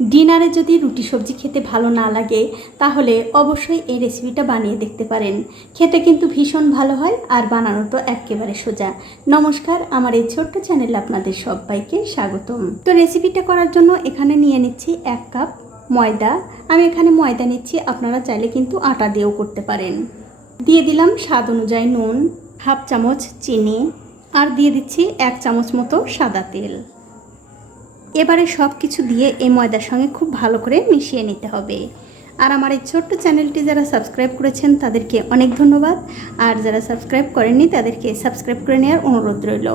ডিনারে যদি রুটি সবজি খেতে ভালো না লাগে, তাহলে অবশ্যই এই রেসিপিটা বানিয়ে দেখতে পারেন। খেতে কিন্তু ভীষণ ভালো হয় আর বানানো তো একেবারে সোজা। নমস্কার, আমার এই ছোট্ট চ্যানেলে আপনাদের সবাইকে স্বাগতম। তো রেসিপিটা করার জন্য এখানে নিয়ে নিচ্ছি এক কাপ ময়দা। আমি এখানে ময়দা নিচ্ছি, আপনারা চাইলে কিন্তু আটা দিয়েও করতে পারেন। দিয়ে দিলাম স্বাদ অনুযায়ী নুন, হাফ চামচ চিনি, আর দিয়ে দিচ্ছি এক চামচ মতো সাদা তেল। এবারে সব কিছু দিয়ে এই ময়দার সঙ্গে খুব ভালো করে মিশিয়ে নিতে হবে। আর আমার এই ছোট্ট চ্যানেলটি যারা সাবস্ক্রাইব করেছেন, তাদেরকে অনেক ধন্যবাদ। আর যারা সাবস্ক্রাইব করেননি, তাদেরকে সাবস্ক্রাইব করে নেওয়ার অনুরোধ রইল।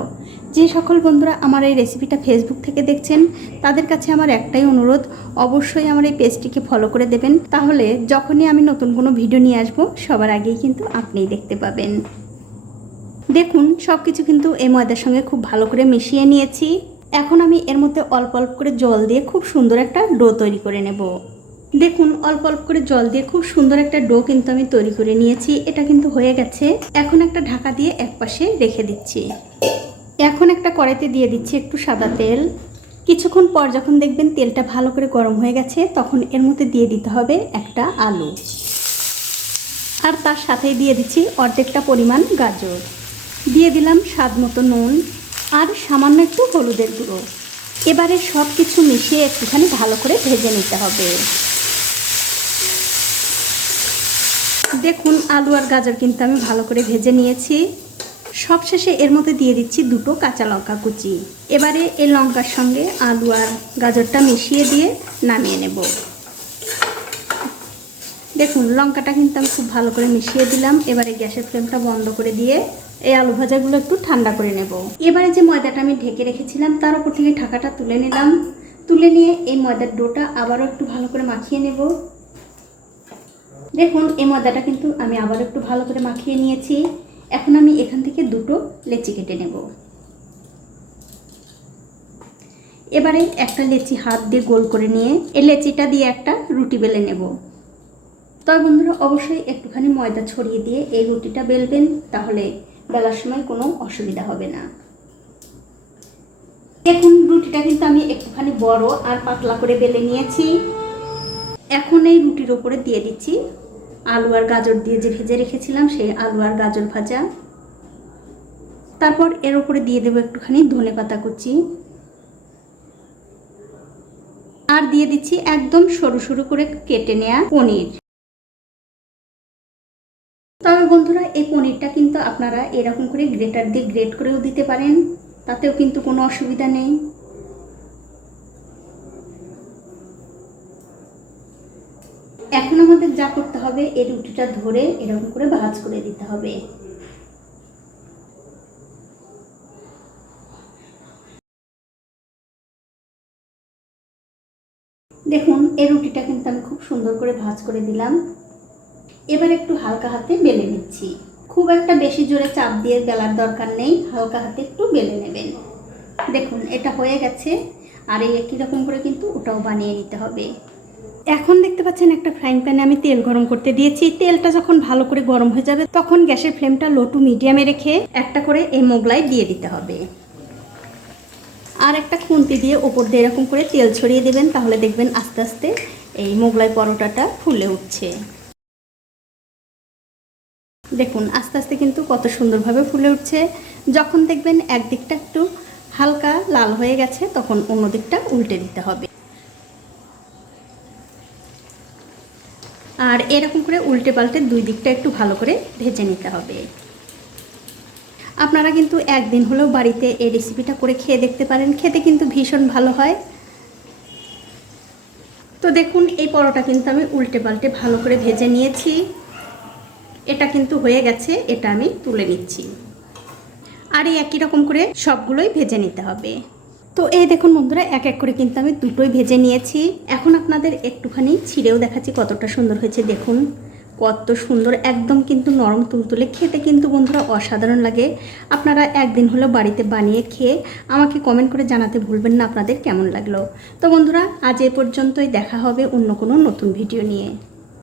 যে সকল বন্ধুরা আমার এই রেসিপিটা ফেসবুক থেকে দেখছেন, তাদের কাছে আমার একটাই অনুরোধ, অবশ্যই আমার এই পেজটিকে ফলো করে দেবেন। তাহলে যখনই আমি নতুন কোনো ভিডিও নিয়ে আসব, সবার আগেই কিন্তু আপনিই দেখতে পাবেন। দেখুন সব কিছু কিন্তু এই ময়দার সঙ্গে খুব ভালো করে মিশিয়ে নিয়েছি। এখন আমি এর মধ্যে অল্প অল্প করে জল দিয়ে খুব সুন্দর একটা ডো তৈরি করে নেব। দেখুন, অল্প অল্প করে জল দিয়ে খুব সুন্দর একটা ডো কিন্তু আমি তৈরি করে নিয়েছি। এটা কিন্তু হয়ে গেছে। এখন একটা ঢাকা দিয়ে এক পাশে রেখে দিচ্ছি। এখন একটা কড়াইতে দিয়ে দিচ্ছি একটু সাদা তেল। কিছুক্ষণ পর যখন দেখবেন তেলটা ভালো করে গরম হয়ে গেছে, তখন এর মধ্যে দিয়ে দিতে হবে একটা আলু। আর তার সাথেই দিয়ে দিচ্ছি অর্ধেকটা পরিমাণ গাজর। দিয়ে দিলাম স্বাদ মতো নুন। আর সামান্য একটু হলুদের গুঁড়ো। এবারে সব কিছু মিশিয়ে একটুখানি ভালো করে ভেজে নিতে হবে। দেখুন, আলু আর গাজর কিন্তু আমি ভালো করে ভেজে নিয়েছি। সবশেষে এর মধ্যে দিয়ে দিচ্ছি দুটো কাঁচা লঙ্কা কুচি। এবারে এই লঙ্কার সঙ্গে আলু আর গাজরটা মিশিয়ে দিয়ে নামিয়ে নেব। দেখুন, লঙ্কাটা কিন্তু আমি খুব ভালো করে মিশিয়ে দিলাম। এবারে গ্যাসের ফ্লেমটা বন্ধ করে দিয়ে এই আলু ভাজাগুলো একটু ঠান্ডা করে নেব। এবারে যে ময়দাটা আমি ঢেকে রেখেছিলাম, তার উপর থেকে ঢাকাটা তুলে নিলাম। তুলে নিয়ে এই ময়দার ডোটা আবারও একটু ভালো করে মাখিয়ে নেব। দেখুন, এই ময়দাটা কিন্তু আমি আবার একটু ভালো করে মাখিয়ে নিয়েছি। এখন আমি এখান থেকে দুটো লেচি কেটে নেব। এবারে একটা লেচি হাত দিয়ে গোল করে নিয়ে, এই লেচিটা দিয়ে একটা রুটি বেলে নেব। তবে বন্ধুরা, অবশ্যই একটুখানি ময়দা ছড়িয়ে দিয়ে এই রুটিটা বেলবেন, তাহলে বেলার সময় কোনো অসুবিধা হবে না। এখন রুটিটা কিন্তু আমি একটুখানি বড় আর পাতলা করে বেলে নিয়েছি। এখন এই রুটির ওপরে দিয়ে দিচ্ছি আলু আর গাজর দিয়ে যে ভেজে রেখেছিলাম, সেই আলু আর গাজর ভাজা। তারপর এর ওপরে দিয়ে দেবো একটুখানি ধনে পাতা কুচি। আর দিয়ে দিচ্ছি একদম সরু সরু করে কেটে নেয়া পনির। বন্ধুরা, এই পনিরটা কিন্তু আপনারা এরকম করে গ্রেটার দিয়ে গ্রেট করেও দিতে পারেন। তাতেও কিন্তু কোনো অসুবিধা নেই। এখন আমাদের যা করতে হবে, এই রুটিটা ধরে এরকম করে ভাজ করে দিতে হবে। দেখুন, এই রুটিটা কিন্তু আমি খুব সুন্দর করে ভাজ করে দিলাম। এবার একটু হালকা হাতে বেলে নিচ্ছি। খুব একটা বেশি জোরে চাপ দিয়ে বেলার দরকার নেই, হালকা হাতে একটু বেলে নেবেন। দেখুন, এটা হয়ে গেছে, আর এই একই রকম করে কিন্তু ওটাও বানিয়ে নিতে হবে। এখন দেখতে পাচ্ছেন একটা ফ্রাইং প্যানে আমি তেল গরম করতে দিয়েছি। তেলটা যখন ভালো করে গরম হয়ে যাবে, তখন গ্যাসের ফ্লেমটা লো টু মিডিয়ামে রেখে একটা করে এই মোগলাই দিয়ে দিতে হবে। আর একটা খুন্তি দিয়ে ওপর দিয়ে এরকম করে তেল ছড়িয়ে দেবেন, তাহলে দেখবেন আস্তে আস্তে এই মোগলাই পরোটাটা ফুলে উঠছে। দেখুন, আস্তে আস্তে কিন্তু কত সুন্দরভাবে ফুলে উঠছে। যখন দেখবেন একদিকটা একটু হালকা লাল হয়ে গেছে, তখন অন্য দিকটা উল্টে দিতে হবে। আর এরকম করে উল্টে পাল্টে দুই দিকটা একটু ভালো করে ভেজে নিতে হবে। আপনারা কিন্তু একদিন হলেও বাড়িতে এই রেসিপিটা করে খেয়ে দেখতে পারেন। খেতে কিন্তু ভীষণ ভালো হয়। তো দেখুন, এই পরোটা কিন্তু আমি উল্টে পাল্টে ভালো করে ভেজে নিয়েছি। এটা কিন্তু হয়ে গেছে, এটা আমি তুলে নিচ্ছি। আর এই একই রকম করে সবগুলোই ভেজে নিতে হবে। তো এই দেখুন বন্ধুরা, এক এক করে কিন্তু আমি দুটোই ভেজে নিয়েছি। এখন আপনাদের একটুখানি ছিঁড়েও দেখাচ্ছি কতটা সুন্দর হয়েছে, দেখুন। কত সুন্দর, একদম কিন্তু নরম তুলতুলে। খেতে কিন্তু বন্ধুরা অসাধারণ লাগে। আপনারা একদিন হলো বাড়িতে বানিয়ে খেয়ে আমাকে কমেন্ট করে জানাতে ভুলবেন না আপনাদের কেমন লাগল। তো বন্ধুরা, আজ এ পর্যন্তই দেখা হবে অন্য কোনো নতুন ভিডিও নিয়ে।